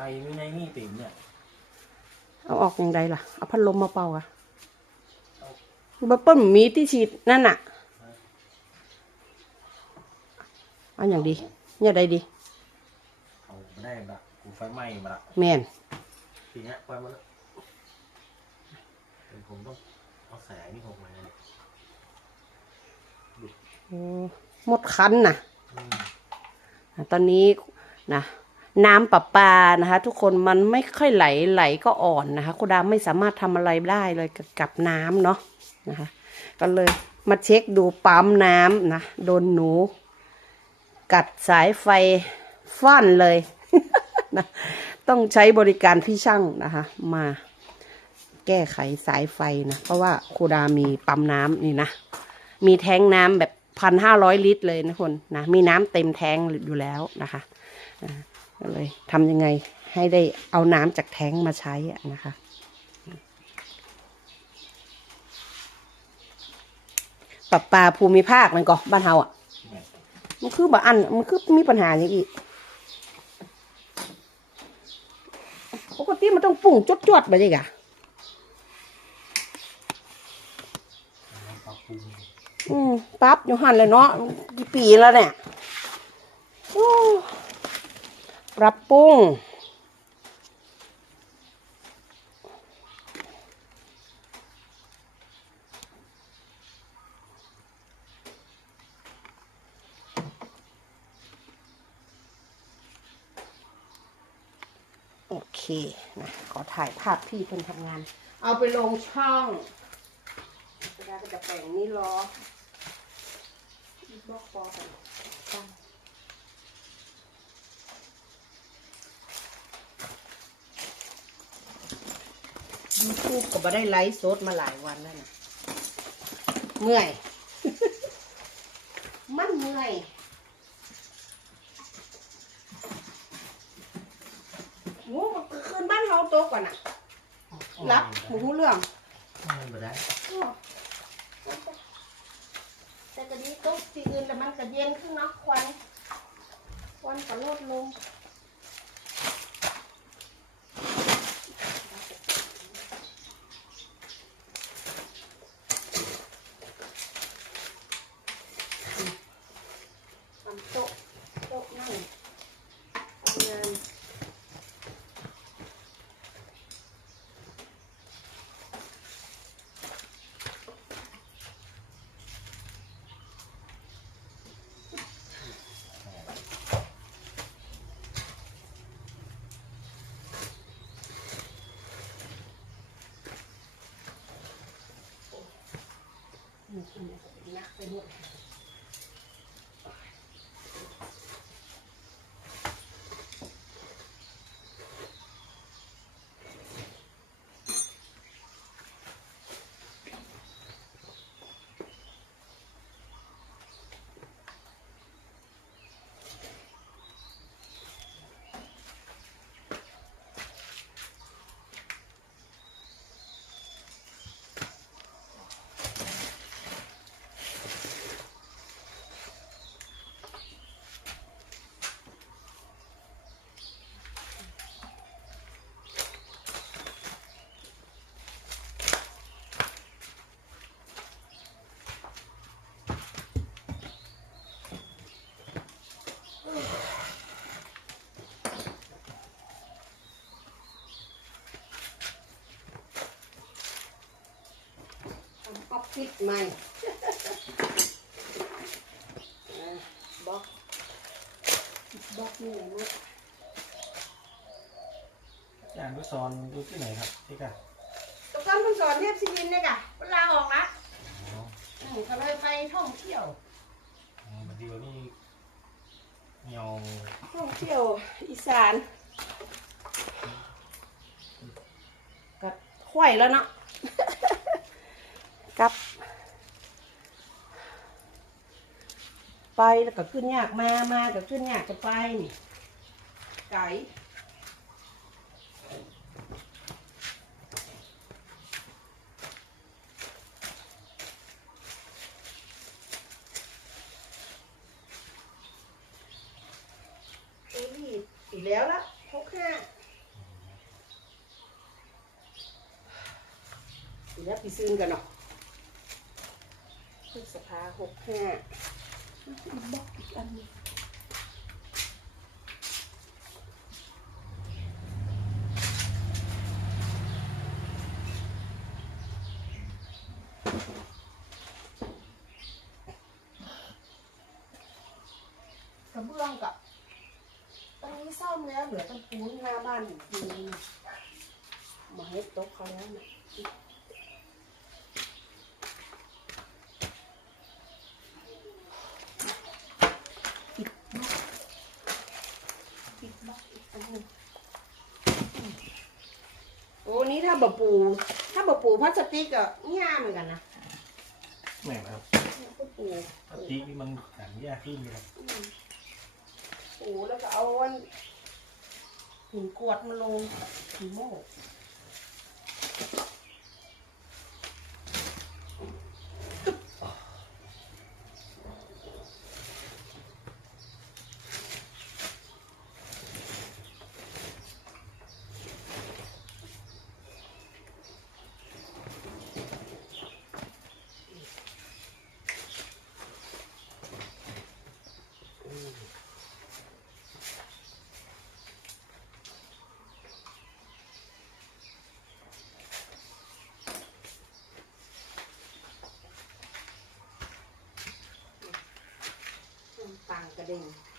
รไม่ในนี่ติ๋มเนี่ย เอาออกยังไงล่ะ เอาพัดลมมาเป่าอะบับเปิ้ลมีที่ฉีดนั่นน่ะเอาอย่างดีอย่างใดดี เอาไม่ได้ละกูไฟไหม้มาละแม่นทีเนี้ยไฟมาแล้วเดี๋ยวผมต้องเอาแสงนี่ผมมาเนี่ยโอ้หมดคันน่ะ อืมอะตอนนี้นะ น้ำประปานะคะ ทุกคนมันไม่ค่อยไหลไหลก็อ่อนนะคะคุณดาไม่สามารถทำอะไรได้เลยกับน้ำเนาะนะคะ ก็เลยมาเช็คดูปั๊มน้ำนะโดนหนู กัดสายไฟฟั่นเลยนะต้องใช้บริการพี่ช่างนะคะ มาแก้ไขสายไฟนะ เพราะว่าครูดามีปั๊มน้ำนี่นะ มีแท้งน้ำแบบพันห้าร้อยลิตรเลยนะคนนะ มีน้ำเต็มแท้งอยู่แล้วนะคะ ก็เลยทำยังไงให้ได้เอาน้ำจากแท้งมาใช้อะนะคะ ปรับปลาภูมิภาคมันก็บ้านเฮาอะเนี่ยมันคือบ่อัน มันคือมีปัญหาอย่างอีกปกติมันต้องปรุงจวดๆไปดิกะน้ำปลาปูอืมปั๊บอยู่หันเลยเนาะกี่ปีแล้วเนี่ยโอ้ ปรับปรุงโอเคนะขอถ่ายภาพพี่เพิ่นทำงาน เอาไปลงช่องเวลาจะแปลงนี้รอบอกปอกัน ยูทูบก็มาได้ไลฟ์สดมาหลายวันแล้วนะเมื่อย มันเมื่อยโอ้คืนบ้านเฮาโตกว่าน่ะรับหูเรื่องไม่ได้แต่ก็ดีตุ๊กที่อื่นแล้วมันก็เย็นขึ้นเนาะควันควันก็ลดลงทำโต๊ะโต๊ะนั่งทำงาน นักไปหมดทำออฟฟิศใหม่อ่าบล็อกบล็อกนี่แหละนะอาจารย์ก็สอนอยู่ที่ไหนครับที่กันตะกอนเพิ่งสอนเทพศิรินทร์เนี่ยกะเวลาออกละอ๋ออืมก็เลยไปท่องเที่ยวอ๋อบัดเดียวนี่เหี่ยวท่องเที่ยวอีสานกับข่อยแล้วเนาะ กับ ไปแล้วก็ขึ้นยากมามาก็ขึ้นยากจะไปนี่ไก่อีกแล้วละหกห้าอีกแล้วปีซื้นกันเนาะพฤษภาหกห้า บล็อกอีกอันหนึ่งกระเบื้องกับตรงนี้ซ่อมแล้วเหลือตรงปูนหน้าบ้านอีกทีนึงมาให้โต๊ะเขาแล้วนะ โอ้นี่ ถ้าบะปู ถ้าบะปูพลาสติกอะง่ายเหมือนกันนะแม่งครับก็ปูพลาสติกนี่มันหายากขึ้นเลยครับอืมปูแล้วก็เอาวันหินกรวดมาลงหินโม่ ป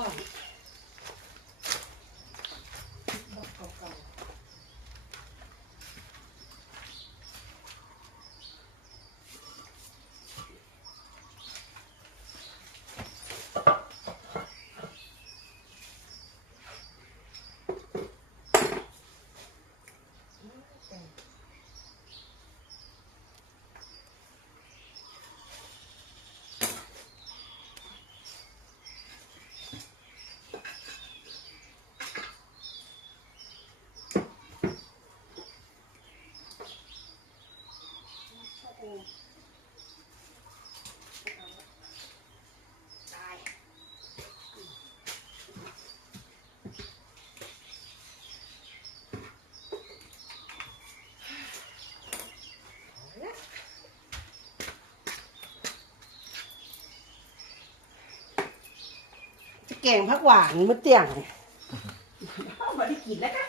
างกระเด้งหนึ่งก้อนบล็อกเก่าๆ ตายจะ แกงผักหวานมื้อเตียงเอามาได้กินแล้วกัน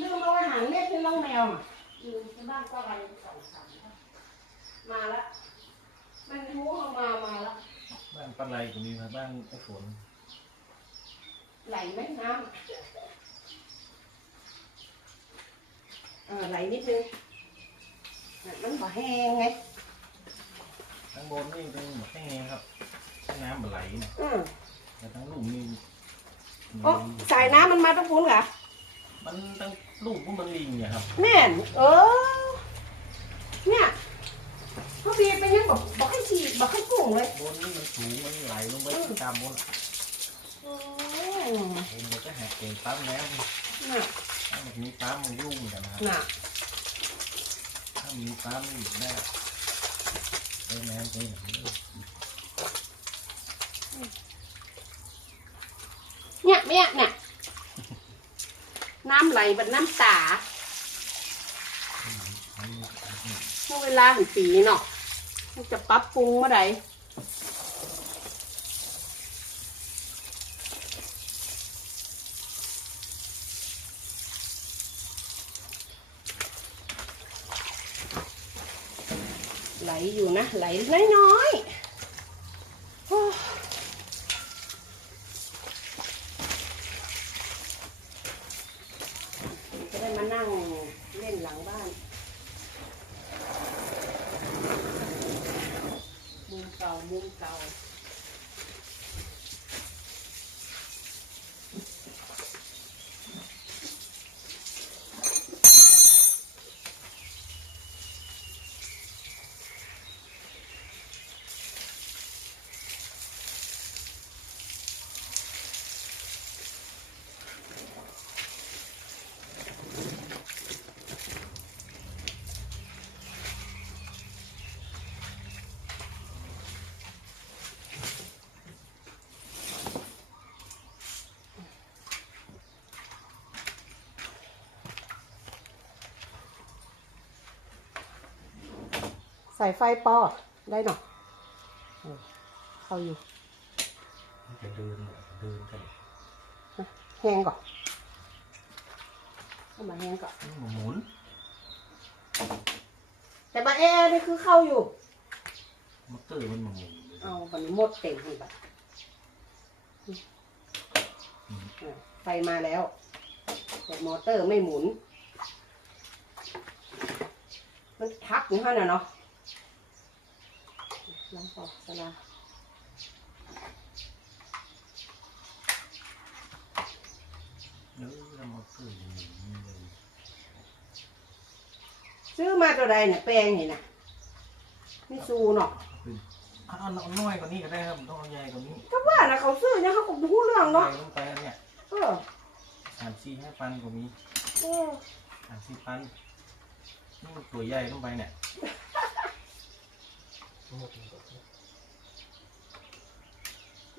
ลืมเอาอาหารเม็ดให้น้องแมวอะลืมที่บ้านก็วันสองสามมาแล้วมันรู้เอามามาแล้วบ้านปลาไหลตรงนี้ครับบ้านไอ้ฝนไหลไหมน้ำเออไหลนิดนึงน่ะมันบ่แห้งไง ทั้งบนนี่เป็นหมดแห้งครับทั้งน้ำมันไหลนะอืมแต่ทั้งลูกนี่โอ้สายน้ำมันมาต้องพุ้นเหรอมันทั้งลูกพวกมันลิงเนี่ยครับแม่น เออ เนี่ยเขาบีบไปยังบอกบอกให้ฉีดบอกให้กุ้งเลยบนนี่มันสูงมันไหลลงไปตามบนโอ้ผมมันก็หักเก่งปั๊มแล้วน่ะถ้ามันมีปั๊มมันยุ่งกันนะครับน่ะถ้ามีปั๊มนี่ได้ เนี่ยเนี่ยเนี่ยน้ำไหลเป็นน้ำตาอันนี้อันนี้เมื่อเวลาของปีเนาะมันจะปรับปรุงเมื่อไห ไหลอยู่นะ ไหลน้อยๆโอ้จะได้มานั่งเล่นหลังบ้าน มุมเก่า มุมเก่า ใส่ไฟปอได้เนาะเออเข้าอยู่จะเดินเดินกันแห้งก่อนเข้ามาแห้งก่อนหมุน แต่บาแอร์นี่คือเข้าอยู่มอเตอร์มันหมุนเอาบันนี้หมดเต็มเลยบัดเออไฟมาแล้วแต่มอเตอร์ไม่หมุน มันทักอย่างนั้นน่ะเนาะ ลองต่อสลาเออแล้วมอเตอร์อย่างนี้เลยซื้อมาตัวใดเนี่ยแปลงนี่นะมิซูเนาะขึ้นเอาเอาน้อยกว่านี้ก็ได้ครับต้องเอาใหญ่กว่านี้ก็ว่านะเขาซื้อเนี่ยเขาก็รู้เรื่องใหญ่เนาะลงไปอันเนี่ยเออสามสี่ห้าพันกว่ามีเออสามสี่พันนี่มันตัวใหญ่ลงไปเนี่ย เ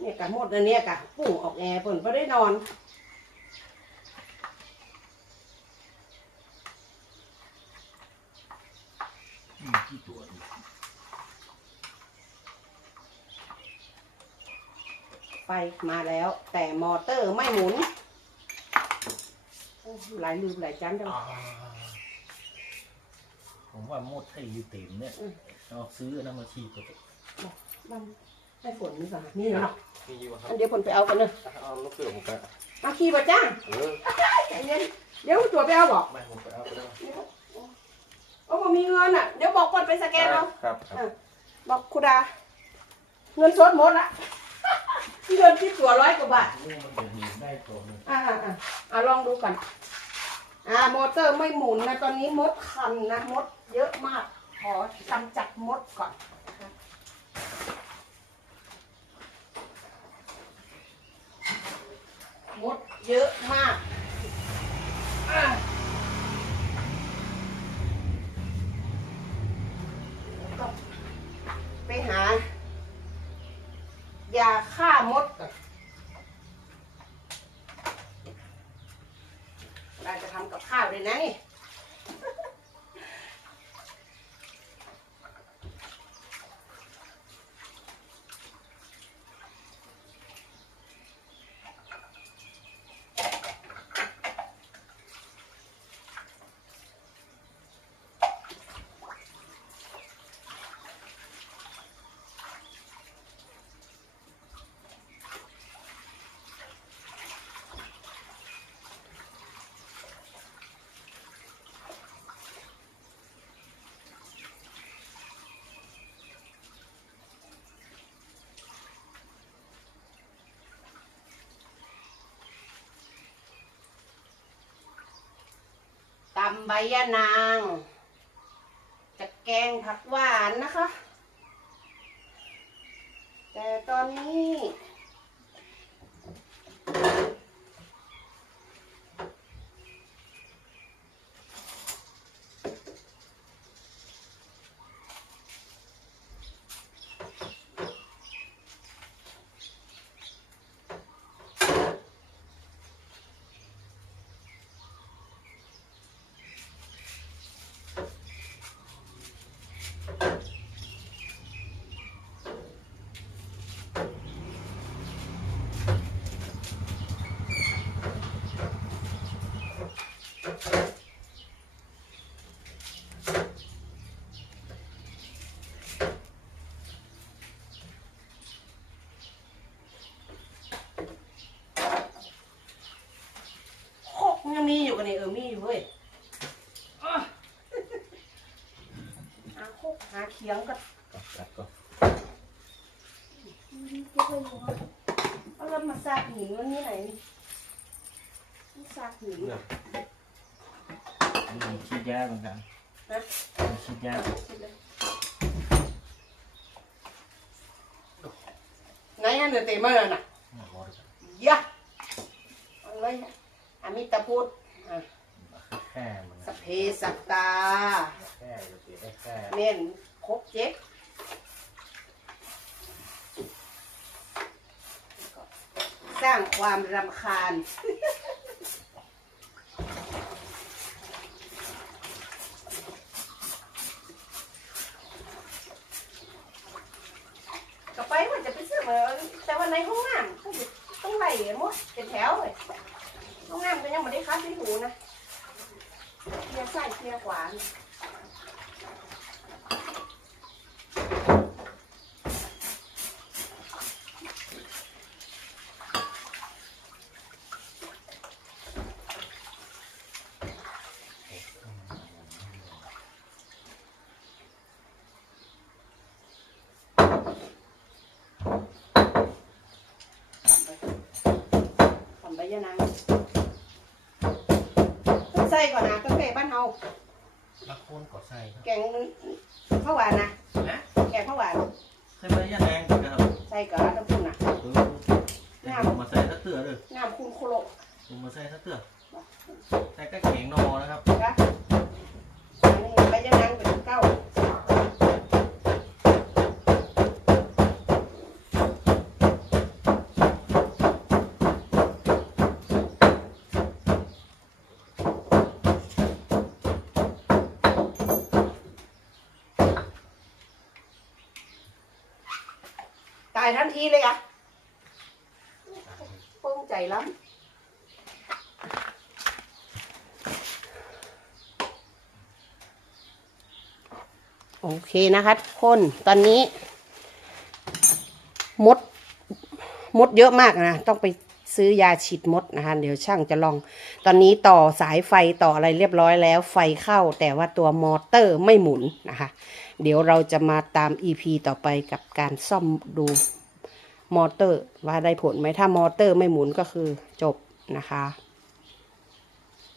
นี่ยกะหมดอันเนี้ยกะปุ่งออกแอร์เปิ่นก็ได้นอนอืมกี่ตัวนี่ไฟมาแล้ว แต่มอเตอร์ไม่หมุนโอ้หลายลืมหลายจันจังอ่าผมว่าโมดไทยอยู่เต็มเนี่ยอืม เอาซื้ออนน้ำมาฉีดก็ได้มันให้ฝนนี่ก่อนนี่เนาะมีอยู่ครัอับนเดี๋ยวฝนไปเอากันเนอะเอาลูกเสือผมไปเอาขี่มาจ้างเออใจเย็นเดี๋ยวตัวไปเอาบอกไม่ผมไปเอาไปได้โอ้ผมมีเงินอะ เดี๋ยวบอกก่อนไปสแกนเอาครับครับอะบอกคุณดา เงินสดหมดละเงินที่ตัวร้อยกว่าบาทนี่มันจะมีได้ตัวหนึงอ่าอ่าอ่าอ่าลองดูกันอ่ามอเตอร์ไม่หมุนนะ ตอนนี้มดคันนะมดเยอะมาก ขอกำจัดมดก่อนมดเยอะมากต้องไปหายาฆ่ามดก่อนเราจะทำกับข้าวเลยนะนี่ ตำใบยะนาง จะแกงผักหวานนะคะากหินมันนี่ไหนที่ซากหินเนี่ยมีฉีดยากเหมือนกันนะมีฉีดยากไหนอันเดเตมอร์น่ะยรอะไว้อามิตาพุทธสเพสัตตาเสียได้แค่เน้นครบเจ็ด สร้างความรำคาญ ก็ไปว่าจะไปซื้อมาแต่ว่าในห้องน้ำก็องต้องไล่หมดเป็นแถวเลยห้องน้ำก็ยังไม่ได้คัดที่หูนะเคลียร์ซ้ายเคลียร์ขวา นะทำไปยะนางต้องใส่ก่อนนะต้องแกงบ้านเฮาลักโคนก่อไส้ครับแกงข้าวหวานนะนะแกงข้าวหวานเคยไปย่าแดงกันครับใส่ก่อนน้ำพุนนะเออแต่ผมมาใส่สักเตือเลยน้ำคุณโคโลผมมาใส่สักเตือใส่ก็แข็งนอนะครับ นะอันนี้ไปยะนางเป็นเก้าีเลยอะโป้งใจล้ำโอเคนะคะทุกคนตอนนี้ มด มดเยอะมากนะ ต้องไปซื้อยาฉีดมดนะคะ เดี๋ยวช่างจะลอง ตอนนี้ต่อสายไฟต่ออะไรเรียบร้อยแล้ว ไฟเข้าแต่ว่าตัวมอเตอร์ไม่หมุนนะคะ เดี๋ยวเราจะมาตาม EP ต่อไปกับการซ่อมดู มอเตอร์ว่าได้ผลไหมถ้ามอเตอร์ไม่หมุนก็คือจบนะคะ